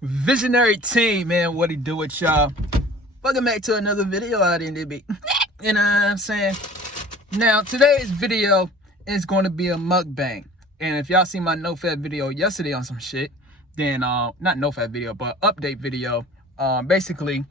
Visionary team, man, what he do with y'all? Welcome back to another video out in the bit. You know what I'm saying? Now, today's video is going to be a mukbang. And if y'all see my Nofap video yesterday on some shit, then, not Nofap video, but update video, basically,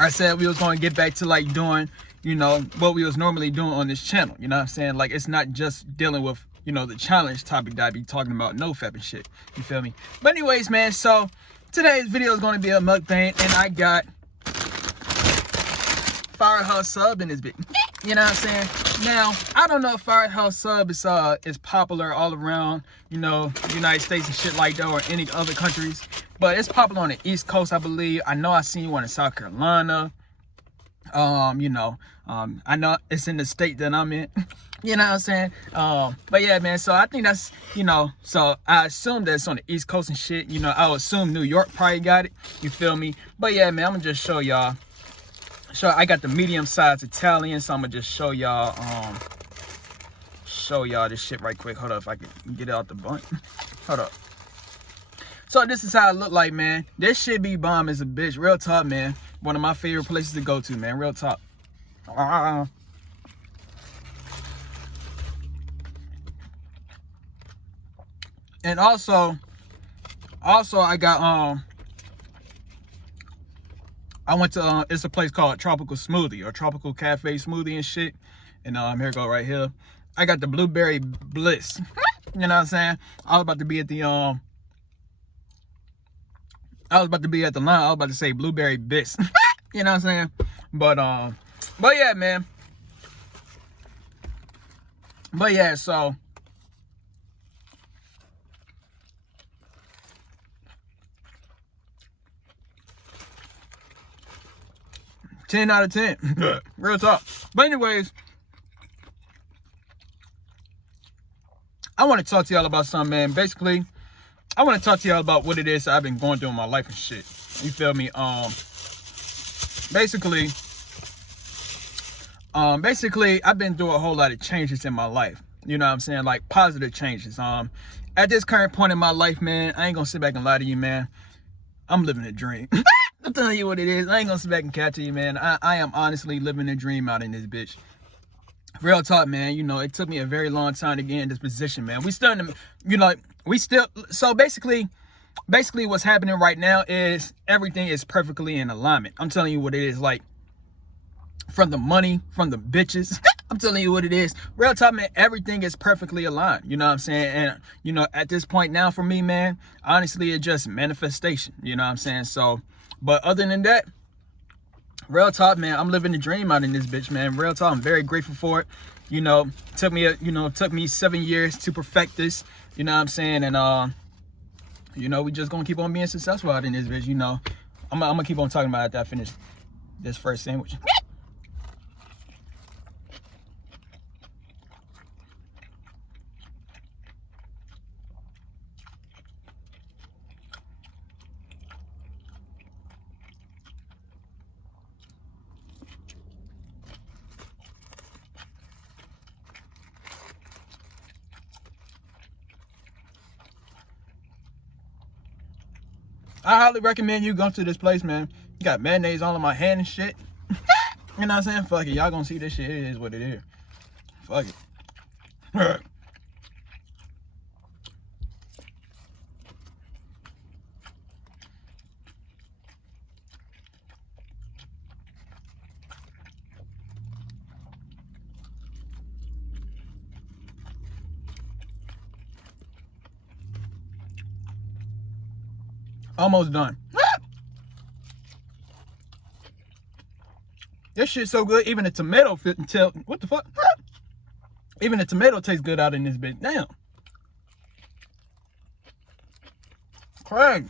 I said we was going to get back to, like, doing, you know, what we was normally doing on this channel. You know what I'm saying? Like, it's not just dealing with, you know, the challenge topic that I be talking about, Nofap and shit. You feel me? But anyways, man, so today's video is going to be a mukbang, and I got Firehouse Sub in this bit. You know what I'm saying? Now, I don't know if Firehouse Sub is popular all around, you know, the United States and shit like that, or any other countries, but it's popular on the East Coast, I believe. I know I seen one in South Carolina. You know, I know it's in the state that I'm in. You know what I'm saying? But yeah, man, so I think that's, you know, so I assume that it's on the East Coast and shit. You know, I would assume New York probably got it. You feel me? But yeah, man, I'm gonna just show y'all. I got the medium-sized Italian, so I'm gonna just show y'all this shit right quick. Hold up, if I can get it out the bun. Hold up. So this is how it look like, man. This shit be bomb as a bitch. Real talk, man. One of my favorite places to go to, man. Real talk. And also I got I went to it's a place called Tropical Smoothie or Tropical Cafe Smoothie and shit. And here we go right here. I got the Blueberry Bliss. You know what I'm saying? I was about to be at the line. I was about to say Blueberry Bliss. You know what I'm saying? But yeah, man. But yeah, so 10 out of 10. Real talk. But anyways, I want to talk to y'all about something, man. Basically, I want to talk to y'all about what it is I've been going through in my life and shit. You feel me? Basically, I've been through a whole lot of changes in my life. You know what I'm saying? Like, positive changes. At this current point in my life, man, I ain't gonna sit back and lie to you, man. I'm living a dream. I'm telling you what it is. I ain't gonna sit back and catch you, man. I am honestly living a dream out in this bitch. Real talk, man. You know, it took me a very long time to get in this position, man. We still in the, you know, so basically what's happening right now is everything is perfectly in alignment. I'm telling you what it is. Like, from the money, from the bitches, I'm telling you what it is. Real talk, man, everything is perfectly aligned. You know what I'm saying? And, you know, at this point now for me, man, honestly, it's just manifestation. You know what I'm saying? So, but other than that, real talk, man, I'm living the dream out in this bitch, man. Real talk, I'm very grateful for it. You know, took me 7 years to perfect this. You know what I'm saying? And, you know, we just gonna keep on being successful out in this bitch. You know, I'm gonna keep on talking about it after I finish this first sandwich. I highly recommend you go to this place, man. You got mayonnaise all in my hand and shit. You know what I'm saying? Fuck it. Y'all gonna see this shit. It is what it is. Fuck it. Almost done. This shit's so good, even the tomato fit and tell. What the fuck? Even the tomato tastes good out in this bitch. Damn. Craig.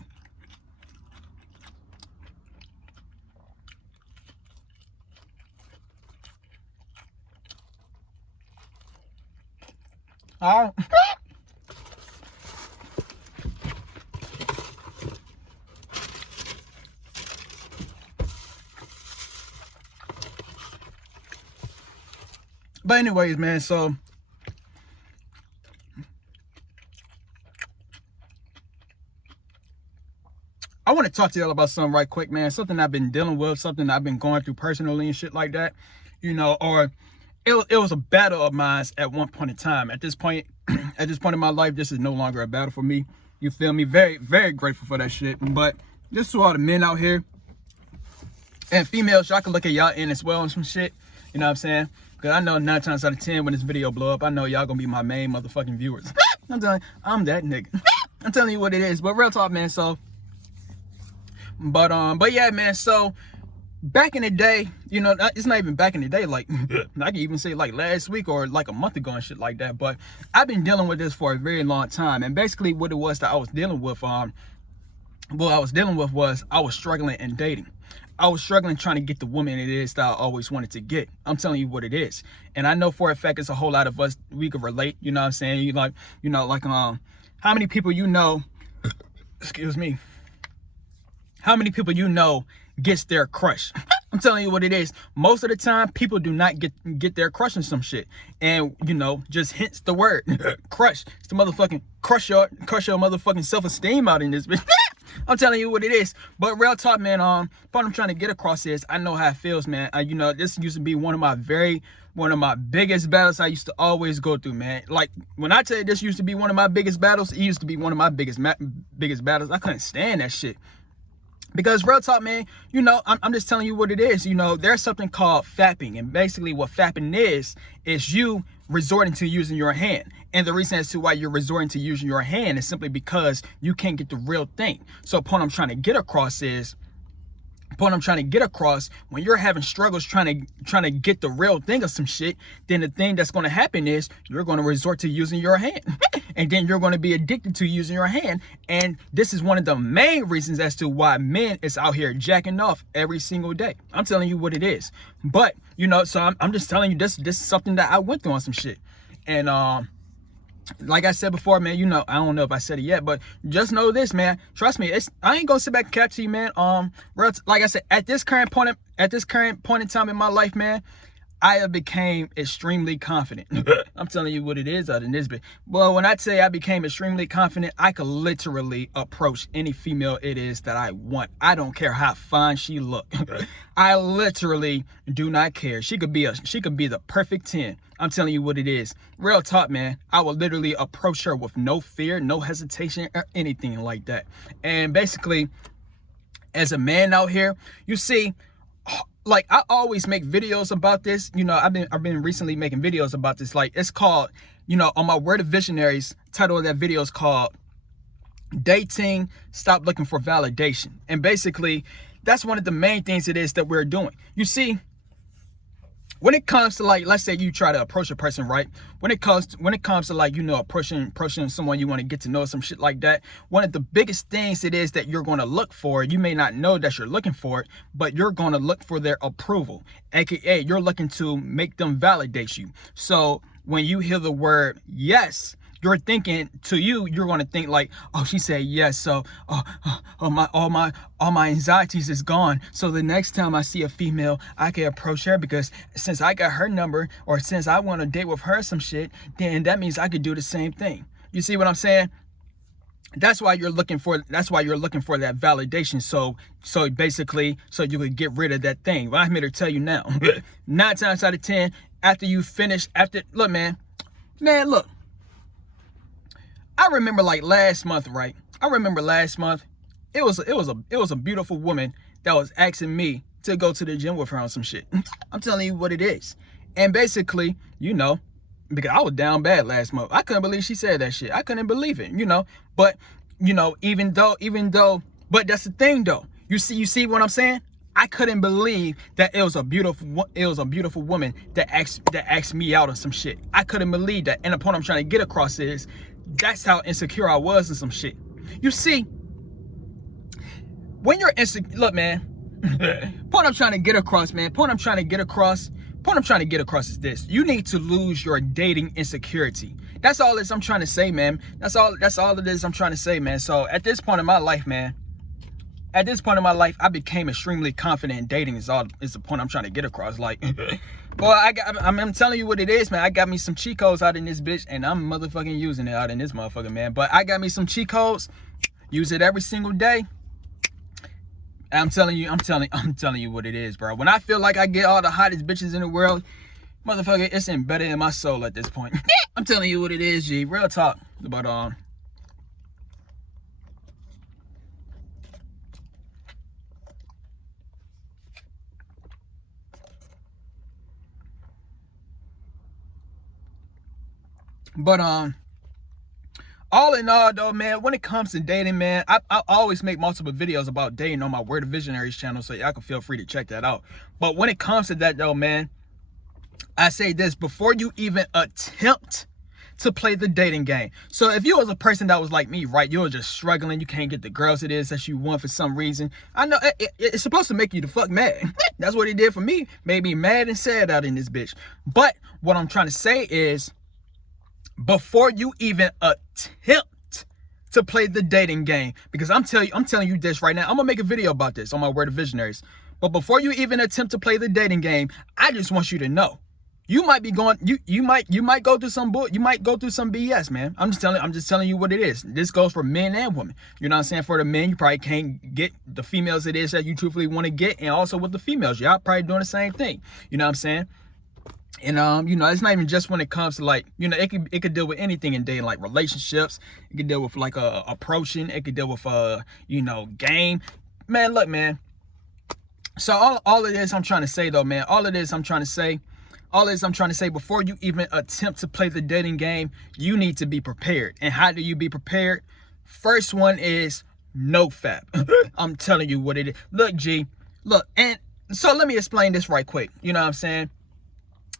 But anyways, man, so I want to talk to y'all about something right quick, man. Something I've been dealing with, something I've been going through personally and shit like that, you know, or it was a battle of mine at one point in time. At this point, at this point in my life, this is no longer a battle for me. You feel me? Very, very grateful for that shit. But just to all the men out here and females, y'all can look at y'all in as well and some shit. You know what I'm saying? Because I know 9 times out of 10 when this video blow up, I know y'all gonna be my main motherfucking viewers. I'm that nigga. I'm telling you what it is. But real talk, man. So, but yeah, man. So back in the day, you know, it's not even back in the day. Like I can even say like last week or like a month ago and shit like that. But I've been dealing with this for a very long time. And basically, what it was that I was dealing with, was I was struggling in dating. I was struggling trying to get the woman it is that I always wanted to get. I'm telling you what it is. And I know for a fact it's a whole lot of us, we could relate, you know what I'm saying? How many people you know, excuse me, how many people you know gets their crush? I'm telling you what it is. Most of the time, people do not get their crush in some shit. And, you know, just hence the word, crush. It's the motherfucking crush your motherfucking self-esteem out in this bitch. I'm telling you what it is. But real talk, man, what I'm trying to get across is I know how it feels, man. You know, this used to be one of my biggest battles I used to always go through, man. Like, when I tell you this used to be one of my biggest battles, it used to be one of my biggest battles. I couldn't stand that shit. Because real talk, man, you know, I'm just telling you what it is. You know, there's something called fapping. And basically what fapping is you resorting to using your hand. And the reason as to why you're resorting to using your hand is simply because you can't get the real thing. So the point I'm trying to get across is, when you're having struggles trying to get the real thing of some shit, then the thing that's going to happen is you're going to resort to using your hand. And then you're going to be addicted to using your hand. And this is one of the main reasons as to why men is out here jacking off every single day. I'm telling you what it is. But, you know, so I'm just telling you this is something that I went through on some shit. And like I said before, man, you know, I don't know if I said it yet, but just know this, man. Trust me, I ain't gonna sit back and cap to you, man. Like I said, at this current point in time in my life, man, I have became extremely confident. I'm telling you what it is out in this bit. Well, when I say I became extremely confident, I could literally approach any female it is that I want. I don't care how fine she look. I literally do not care. She could be the perfect 10. I'm telling you what it is. Real talk, man. I will literally approach her with no fear, no hesitation, or anything like that. And basically, as a man out here, you see, like, I always make videos about this. You know, I've been recently making videos about this. Like, it's called, you know, on my Word of Visionaries, title of that video is called Dating, Stop Looking for Validation. And basically, that's one of the main things it is that we're doing. You see, when it comes to, like, let's say you try to approach a person, right? When it comes to like, you know, approaching someone you want to get to know, some shit like that, one of the biggest things it is that you're going to look for, you may not know that you're looking for it, but you're going to look for their approval, aka you're looking to make them validate you. So when you hear the word yes, you're thinking, you're going to think like, oh, she said yes, so all my anxieties is gone. So the next time I see a female, I can approach her, because since I got her number, or since I want to date with her some shit, then that means I could do the same thing. You see what I'm saying? That's why you're looking for that validation. So basically, so you could get rid of that thing. Well, I'm here to tell you now, 9 times out of 10, look, man, look. I remember like last month, right? It was a beautiful woman that was asking me to go to the gym with her on some shit. I'm telling you what it is. And basically, you know, because I was down bad last month. I couldn't believe she said that shit. I couldn't believe it, you know. But, you know, even though, but that's the thing though. You see what I'm saying? I couldn't believe that it was a beautiful woman that asked me out on some shit. I couldn't believe that. And the point I'm trying to get across is, that's how insecure I was in some shit. You see, when you're insecure, look, man, point I'm trying to get across is this. You need to lose your dating insecurity. That's all I'm trying to say, man. That's all it is I'm trying to say, man. So at this point in my life, I became extremely confident in dating is the point I'm trying to get across. Like, well, I'm telling you what it is, man. I got me some cheat codes out in this bitch, and I'm motherfucking using it out in this motherfucker, man. But I got me some cheat codes. Use it every single day. I'm telling you what it is, bro. When I feel like I get all the hottest bitches in the world, motherfucker, it's embedded in my soul at this point. I'm telling you what it is, G. Real talk. But all in all though, man, when it comes to dating, man, I always make multiple videos about dating on my Word of Visionaries channel, so y'all can feel free to check that out. But when it comes to that though, man, I say this: before you even attempt to play the dating game. So if you was a person that was like me, right, you were just struggling, you can't get the girls it is that you want for some reason, I know it's supposed to make you the fuck mad. That's what it did for me. Made me mad and sad out in this bitch. But what I'm trying to say is, before you even attempt to play the dating game, because I'm telling you this right now, I'm gonna make a video about this on my Word of Visionaries. But before you even attempt to play the dating game, I just want you to know, you might be going, you might go through some you might go through some BS, man. I'm just telling you what it is. This goes for men and women. You know what I'm saying? For the men, you probably can't get the females it is that you truthfully want to get, and also with the females, y'all probably doing the same thing. You know what I'm saying? And you know, it's not even just when it comes to, like, you know, it could deal with anything in dating, like relationships. It could deal with like approaching. It could deal with you know, game. Man, look, man. So all of this I'm trying to say though, man. All of this I'm trying to say, before you even attempt to play the dating game, you need to be prepared. And how do you be prepared? First one is Nofap. I'm telling you what it is. Look, G. Look, and so let me explain this right quick. You know what I'm saying?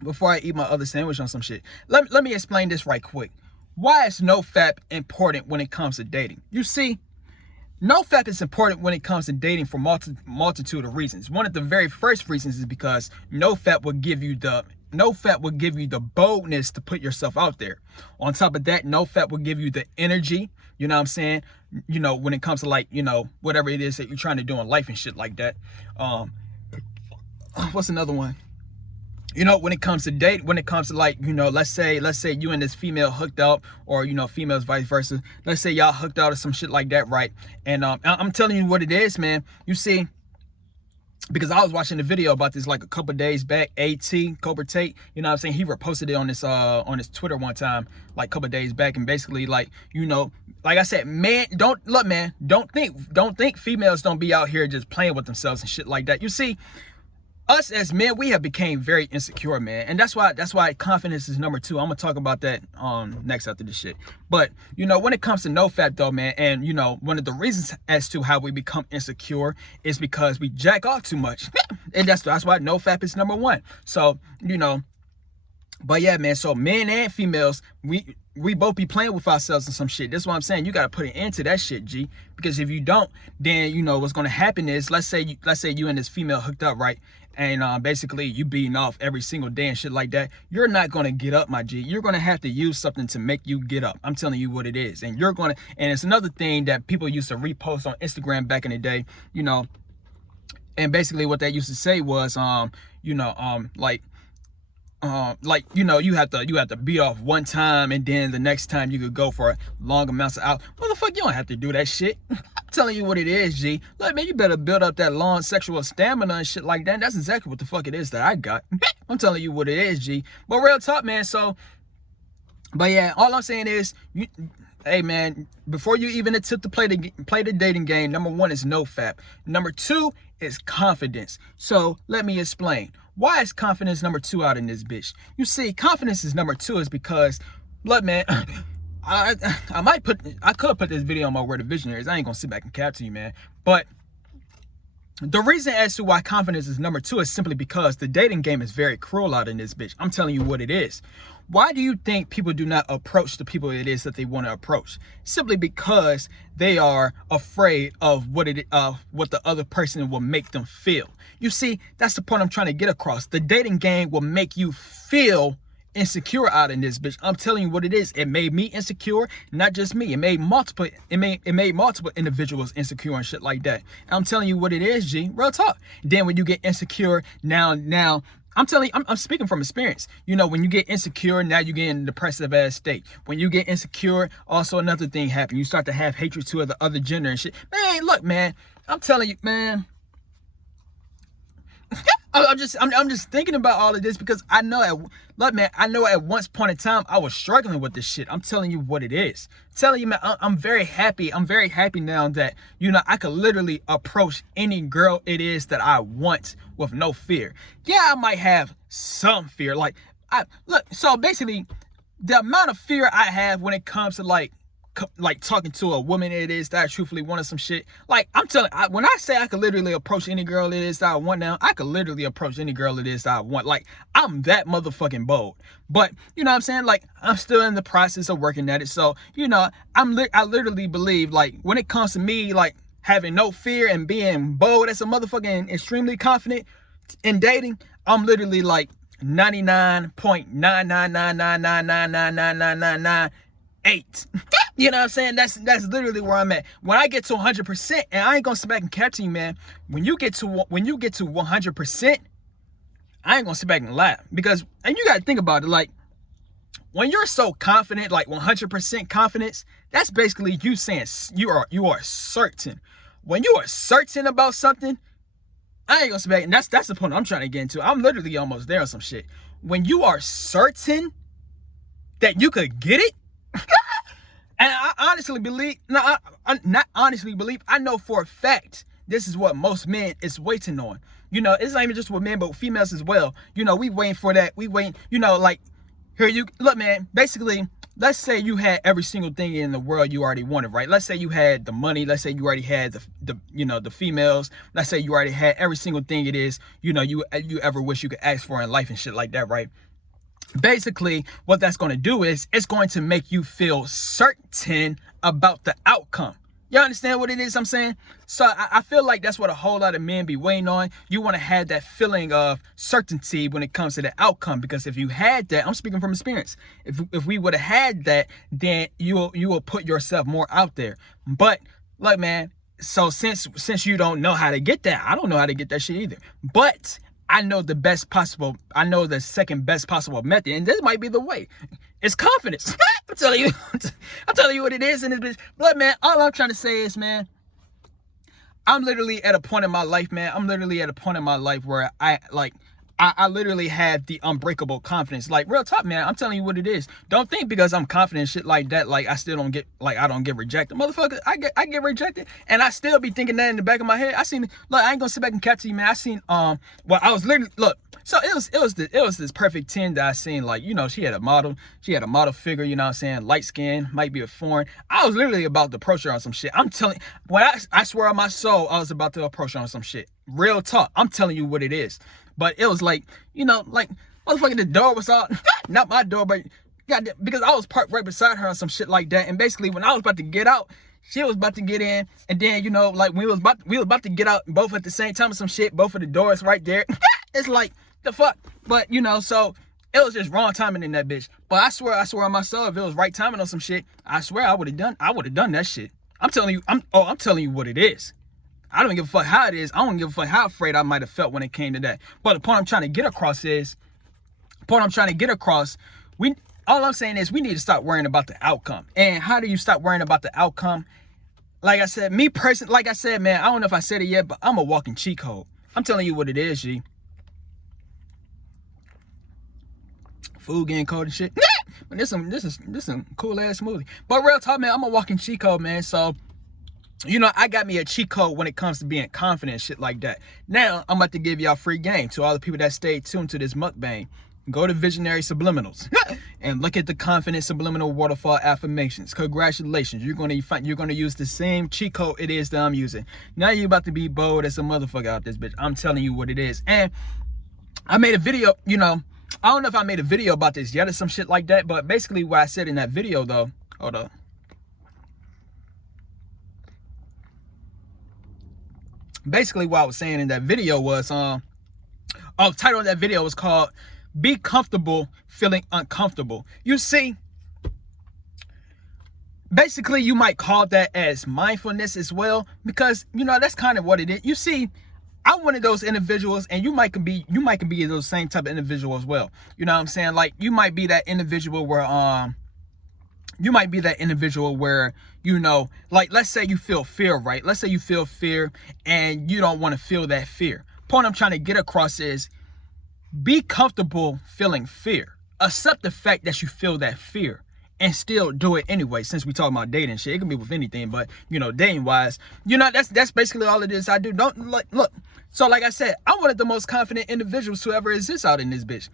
Before I eat my other sandwich on some shit, let me explain this right quick. Why is Nofap important when it comes to dating? You see, Nofap is important when it comes to dating for multitude of reasons. One of the very first reasons is because Nofap will give you the boldness to put yourself out there. On top of that, Nofap will give you the energy, you know what I'm saying? You know, when it comes to, like, you know, whatever it is that you're trying to do in life and shit like that. What's another one? You know, when it comes to like, you know, let's say you and this female hooked up, or, you know, females vice versa. Let's say y'all hooked out or some shit like that, right? And I'm telling you what it is, man. You see, because I was watching the video about this like a couple days back. Cobra Tate, you know what I'm saying? He reposted it on his Twitter one time, like a couple days back, and basically, like, you know, like I said, man, don't think females don't be out here just playing with themselves and shit like that. You see, us as men, we have became very insecure, man, and that's why confidence is number 2. I'm gonna talk about that next after this shit. But, you know, when it comes to Nofap though, man, and, you know, one of the reasons as to how we become insecure is because we jack off too much, and that's why Nofap is number 1. So, you know, but yeah, man, so men and females, we both be playing with ourselves and some shit. That's what I'm saying. You got to put an end to that shit, G. Because if you don't, then, you know, what's going to happen is, let's say you and this female hooked up, right? And basically you beating off every single day and shit like that. You're not going to get up, my G. You're going to have to use something to make you get up. I'm telling you what it is. And and it's another thing that people used to repost on Instagram back in the day, you know. And basically what they used to say was, you know, like, you know, you have to beat off one time, and then the next time you could go for long amounts of hours. Motherfucker, you don't have to do that shit. I'm telling you what it is, G. Look, man, you better build up that long sexual stamina and shit like that. That's exactly what the fuck it is that I got. I'm telling you what it is, G. But real talk, man. So, but yeah, all I'm saying is, hey, man, before you even attempt to play the dating game, number 1 is Nofap. Number 2 is confidence. So let me explain. Why is confidence number 2 out in this bitch? You see, confidence is number 2 is because, look, man, I could put this video on my Word of Visionaries. I ain't gonna sit back and cap to you, man. But the reason as to why confidence is number 2 is simply because the dating game is very cruel out in this bitch. I'm telling you what it is. Why do you think people do not approach the people it is that they want to approach? Simply because they are afraid of what the other person will make them feel. You see, that's the point I'm trying to get across. The dating game will make you feel insecure out in this bitch. I'm telling you what it is. It made me insecure, not just me. It made multiple individuals insecure and shit like that. I'm telling you what it is, G. Real talk. Then when you get insecure, now I'm telling you, I'm speaking from experience. You know, when you get insecure, now you get in a depressive ass state. When you get insecure, also another thing happens. You start to have hatred to the other gender and shit. Man, look, man, I'm telling you, man, I'm just thinking about all of this because I know look, man, I know at once point in time I was struggling with this shit. I'm telling you what it is. I'm telling you, man, I'm very happy. I'm very happy now that, you know, I could literally approach any girl it is that I want with no fear. Yeah, I might have some fear. Like, so basically, the amount of fear I have when it comes to like talking to a woman it is that I truthfully wanted some shit. Like, I'm telling, when I say I could literally approach any girl it is that I want now, I could literally approach any girl it is that I want. Like, I'm that motherfucking bold. But, you know what I'm saying? Like, I'm still in the process of working at it. So, you know, I literally believe, like, when it comes to me, like, having no fear and being bold as a motherfucking extremely confident in dating, I'm literally like 99.99999999998. You know what I'm saying? That's literally where I'm at. When I get to 100%, and I ain't gonna sit back and catch you, man. When you get to 100%, I ain't gonna sit back and laugh because, and you gotta think about it, like, when you're so confident, like 100% confidence, that's basically you saying you are certain. When you are certain about something, I ain't gonna sit back, and that's the point I'm trying to get into. I'm literally almost there on some shit. When you are certain that you could get it. And I honestly believe, no, I not honestly believe, I know for a fact this is what most men is waiting on. You know, it's not even just with men, but with females as well. You know, we waiting for that. We waiting, you know, like, here you, look, man, basically, let's say you had every single thing in the world you already wanted, right? Let's say you had the money. Let's say you already had the you know, the females. Let's say you already had every single thing it is, you know, you ever wish you could ask for in life and shit like that, right? Basically, what that's going to do is it's going to make you feel certain about the outcome. You understand what it is I'm saying? So I feel like that's what a whole lot of men be waiting on. You want to have that feeling of certainty when it comes to the outcome, because if you had that, I'm speaking from experience. If we would have had that, then you will put yourself more out there. But look, man, so since you don't know how to get that, I don't know how to get that shit either. But I know I know the second best possible method, and this might be the way. It's confidence. I'm telling you what it is in this bitch. But man, all I'm trying to say is, man, I'm literally at a point in my life, man. I'm literally at a point in my life where I literally have the unbreakable confidence. Like, real talk, man, I'm telling you what it is. Don't think because I'm confident in shit like that, like, I don't get rejected. Motherfucker, I get rejected, and I still be thinking that in the back of my head. Look, I ain't gonna sit back and catch you, man. I was literally, look, so it was this perfect 10 that I seen, like, you know, she had a model figure, you know what I'm saying, light skin, might be a foreign. I was literally about to approach her on some shit. I'm telling, when I swear on my soul, I was about to approach her on some shit. Real talk, I'm telling you what it is. But it was like, you know, like, motherfucking the door was out, not my door, but because I was parked right beside her on some shit like that. And basically, when I was about to get out, she was about to get in. And then, you know, like, we was about to get out both at the same time or some shit. Both of the doors right there. It's like, the fuck? But, you know, so it was just wrong timing in that bitch. But I swear on my soul, if it was right timing on some shit, I swear I would have done that shit. I'm telling you, I'm telling you what it is. I don't give a fuck how it is. I don't give a fuck how afraid I might have felt when it came to that. But the point I'm trying to get across is, all I'm saying is we need to stop worrying about the outcome. And how do you stop worrying about the outcome? Like I said, me personally, like I said, man, I don't know if I said it yet, but I'm a walking cheat code. I'm telling you what it is, G. Food getting cold and shit. But this is some cool ass smoothie. But real talk, man, I'm a walking cheat code, man. So, you know, I got me a cheat code when it comes to being confident and shit like that. Now, I'm about to give y'all free game to all the people that stay tuned to this mukbang. Go to Visionary Subliminals and look at the confident subliminal waterfall affirmations. Congratulations, you're gonna use the same cheat code it is that I'm using. Now you're about to be bold as a motherfucker out this bitch. I'm telling you what it is. And I made a video, you know, I don't know if I made a video about this yet or some shit like that, but basically what I said in that video though, hold up. Basically what I was saying in that video was, title of that video was called, Be Comfortable Feeling Uncomfortable. You see, basically you might call that as mindfulness as well, because, you know, that's kind of what it is. You see, I'm one of those individuals, and you might can be those same type of individual as well. You know what I'm saying? Like, you might be that individual where, you know, like, let's say you feel fear, right? Let's say you feel fear and you don't want to feel that fear. point I'm trying to get across is be comfortable feeling fear. Accept the fact that you feel that fear and still do it anyway. Since we talk about dating shit, it can be with anything, but you know, dating wise, you know, that's basically all it is. I do. Don't look. So like I said, I'm one of the most confident individuals who ever exists out in this bitch.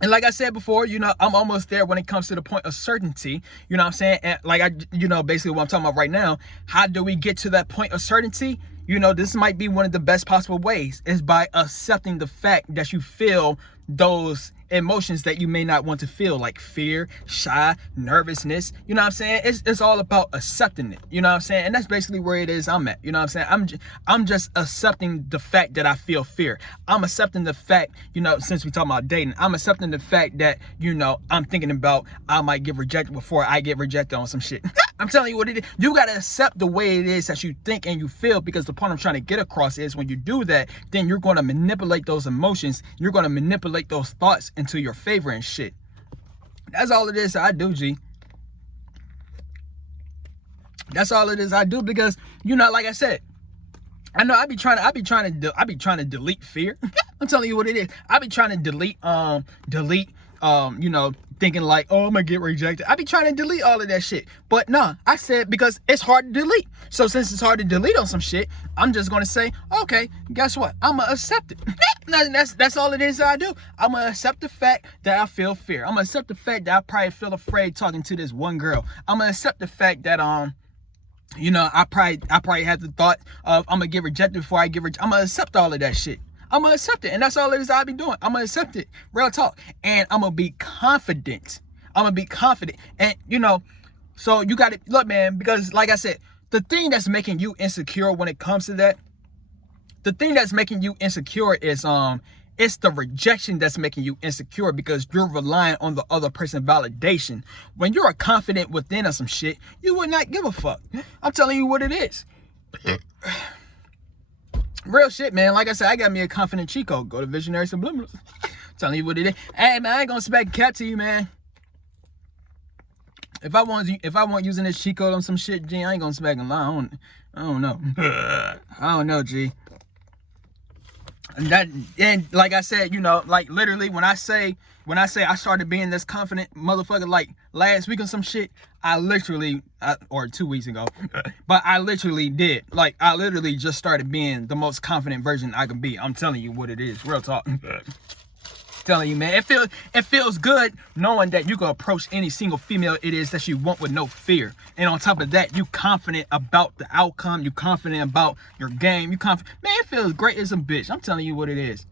And like I said before, you know, I'm almost there when it comes to the point of certainty. You know what I'm saying? And like you know, basically what I'm talking about right now, how do we get to that point of certainty? You know, this might be one of the best possible ways is by accepting the fact that you feel those emotions that you may not want to feel, like fear, shy, nervousness. You know what I'm saying? It's all about accepting it. You know what I'm saying? And that's basically where it is I'm at. You know what I'm saying? I'm just accepting the fact that I feel fear. I'm accepting the fact, you know, since we talk about dating, I'm accepting the fact that, you know, I'm thinking about I might get rejected before I get rejected on some shit. I'm telling you what it is. You got to accept the way it is that you think and you feel, because the point I'm trying to get across is when you do that, then you're going to manipulate those emotions. You're going to manipulate those thoughts into your favor and shit. That's all it is I do, G. That's all it is I do, because, you know, like I said, I know I be trying to delete fear. I'm telling you what it is. I be trying to delete, you know, thinking like, oh, I'm gonna get rejected. I be trying to delete all of that shit. But nah, I said, because it's hard to delete. So since it's hard to delete on some shit, I'm just gonna say, okay, guess what? I'm gonna accept it. That's all it is that I do. I'm gonna accept the fact that I feel fear. I'm gonna accept the fact that I probably feel afraid talking to this one girl. I'm gonna accept the fact that you know, I probably had the thought of I'm gonna get rejected before I get rejected. I'm gonna accept all of that shit. I'm gonna accept it, and that's all it is I'll be doing. I'm gonna accept it, real talk, and I'm gonna be confident. I'm gonna be confident, and you know, so you got to look, man, because like I said, the thing that's making you insecure when it comes to that, the thing that's making you insecure is it's the rejection that's making you insecure, because you're relying on the other person's validation. When you're confident within or some shit, you would not give a fuck. I'm telling you what it is. Real shit, man. Like I said, I got me a confident cheat code. Go to Visionary Subliminals. Telling you what it is. Hey, man, I ain't gonna smack cat to you, man. If I want using this cheat code on some shit, G, I ain't gonna smack a lie. I don't know. I don't know, G. And like I said, you know, like literally when I say I started being this confident motherfucker like last week or some shit, or 2 weeks ago, but I literally did. Like, I literally just started being the most confident version I can be. I'm telling you what it is. Real talk. Telling you, man, it feels good knowing that you can approach any single female it is that you want with no fear. And on top of that, you confident about the outcome. You confident about your game. Man, it feels great as a bitch. I'm telling you what it is.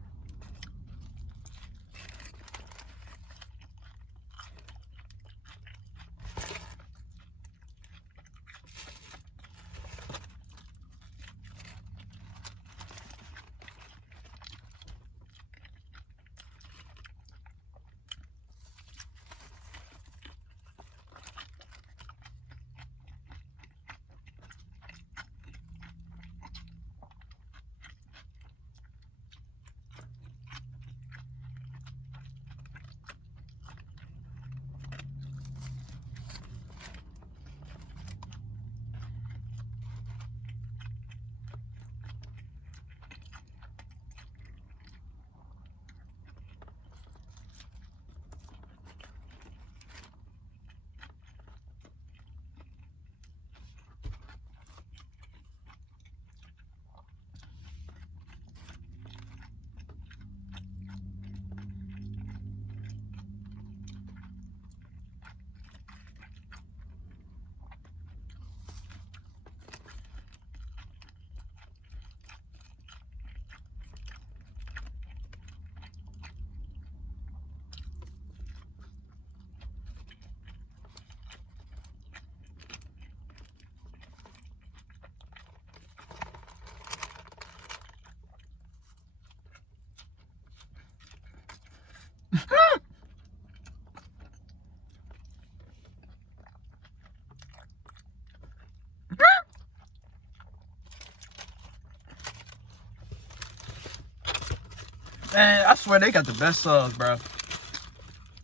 Man, I swear they got the best subs, bro.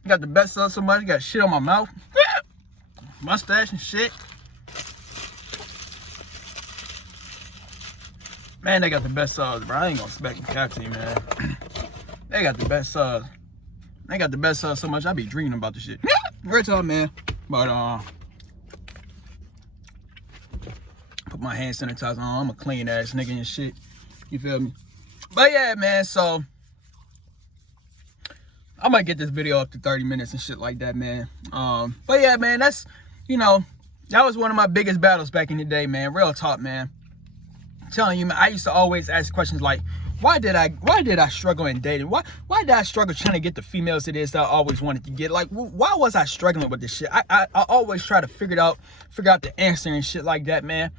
Got the best subs. Somebody got shit on my mouth, mustache and shit. Man, they got the best subs, bro. I ain't gonna spec and cap to you, man. They got the best subs. They got the best subs so much I be dreaming about this shit. Real talk, man. But put my hand sanitizer on. I'm a clean ass nigga and shit. You feel me? But yeah, man, so I might get this video up to 30 minutes and shit like that, man. But yeah, man, that's, you know, that was one of my biggest battles back in the day, man. Real talk, man. I'm telling you, man, I used to always ask questions like, why did I struggle in dating? Why did I struggle trying to get the females it is that I always wanted to get? Like, why was I struggling with this shit? I always try to figure out the answer and shit like that, man.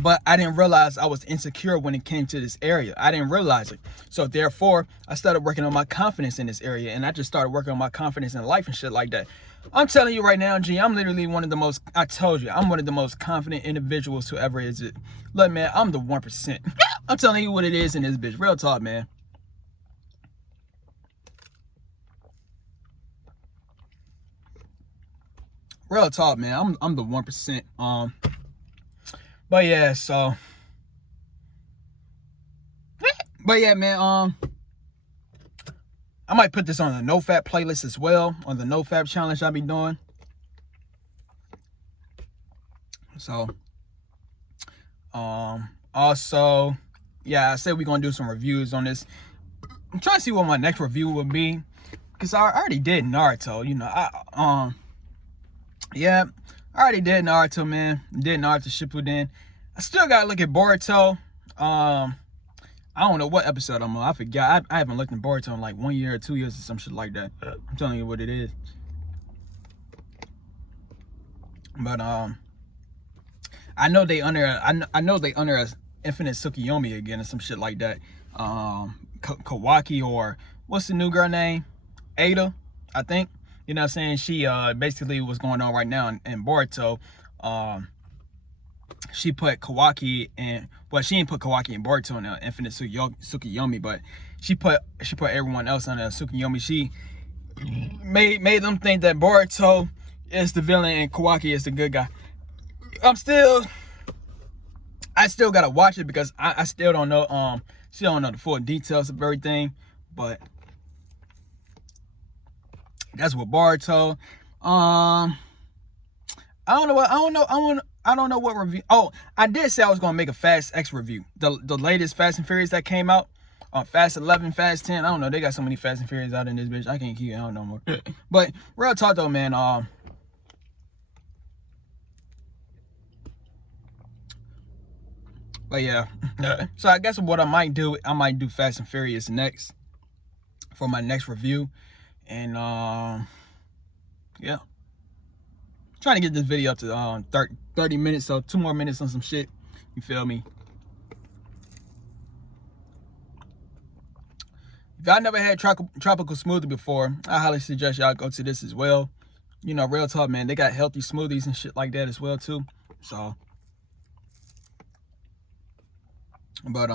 But I didn't realize I was insecure when it came to this area. I didn't realize it. So therefore, I started working on my confidence in this area. And I just started working on my confidence in life and shit like that. I'm telling you right now, G, I'm literally one of the most, I told you, I'm one of the most confident individuals who ever is it. Look, man, I'm the 1%. I'm telling you what it is in this bitch. Real talk, man. Real talk, man. I'm the 1%. But yeah, so. But yeah, man, I might put this on the Nofap playlist as well, on the Nofap challenge I'll be doing. So, also, yeah, I said we're gonna do some reviews on this. I'm trying to see what my next review will be, because I already did Naruto. You know, yeah, I already did Naruto, man. Did Naruto Shippuden. I still gotta look at Boruto. I don't know what episode I'm on. I forgot. I haven't looked at Boruto in like 1 year or 2 years or some shit like that. I'm telling you what it is. But I know they under a Infinite Tsukuyomi again or some shit like that. Kawaki, or what's the new girl name? Ada, I think. You know what I'm saying? She basically what's going on right now in Boruto. She put Kawaki in, well, she didn't put Kawaki in Boruto in Infinite Tsukuyomi, but she put everyone else on the Tsukuyomi. She made them think that Boruto is the villain and Kawaki is the good guy. I still gotta watch it because I still don't know the full details of everything, but that's what Boruto. I don't know what review. Oh, I did say I was gonna make a Fast X review. The latest Fast and Furious that came out. Fast 11, Fast 10. I don't know. They got so many Fast and Furious out in this bitch. I can't keep it. I don't know more. But real talk though, man. But yeah. So I guess what I might do Fast and Furious next for my next review. And yeah. Trying to get this video up to 30 minutes, so 2 more minutes on some shit. You feel me? If y'all never had tropical smoothie before, I highly suggest y'all go to this as well. You know, real talk, man. They got healthy smoothies and shit like that as well too. So, but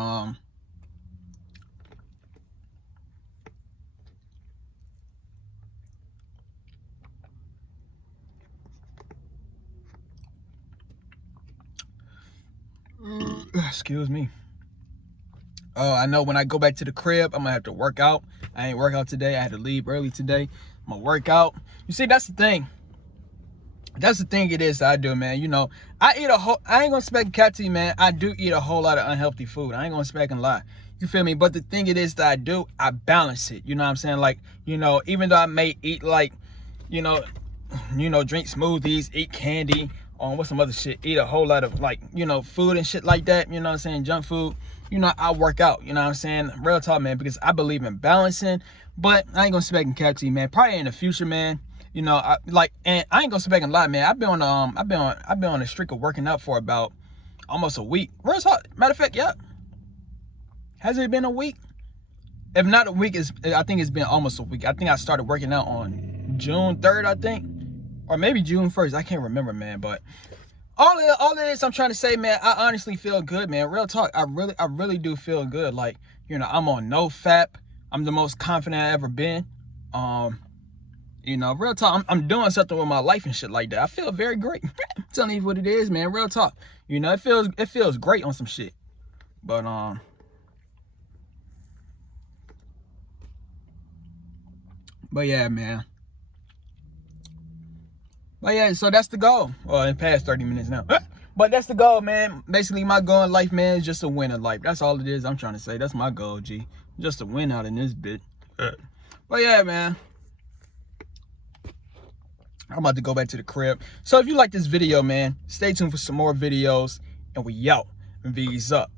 excuse me. Oh, I know when I go back to the crib, I'm gonna have to work out. I ain't work out today. I had to leave early today. I'm gonna work out. You see, that's the thing. That's the thing it is that I do, man. You know, I ain't gonna spec cat to you, man. I do eat a whole lot of unhealthy food. I ain't gonna spec and lie. You feel me? But the thing it is that I do, I balance it. You know what I'm saying? Like, you know, even though I may eat like, you know, drink smoothies, eat candy, what's some other shit, eat a whole lot of like, you know, food and shit like that, you know what I'm saying, junk food, you know, I work out, you know what I'm saying, real talk, man, because I believe in balancing. But I ain't gonna sit back and catch you, man, probably in the future, man, you know, and I ain't gonna sit back and lie, man, I've been on a streak of working out for about almost a week. Real talk, matter of fact, yeah, has it been a week? If not a week, I think it's been almost a week. I think I started working out on June 3rd, I think. Or maybe June 1st. I can't remember, man. But all of this I'm trying to say, man, I honestly feel good, man. Real talk. I really do feel good. Like, you know, I'm on Nofap. I'm the most confident I ever been. You know, real talk. I'm doing something with my life and shit like that. I feel very great. I'm telling you what it is, man. Real talk. You know, it feels great on some shit. But yeah, man. But yeah, so that's the goal. Well, it passed 30 minutes now. But that's the goal, man. Basically, my goal in life, man, is just to win in life. That's all it is I'm trying to say. That's my goal, G. Just to win out in this bit. But yeah, man. I'm about to go back to the crib. So if you like this video, man, stay tuned for some more videos. And we out. V's up.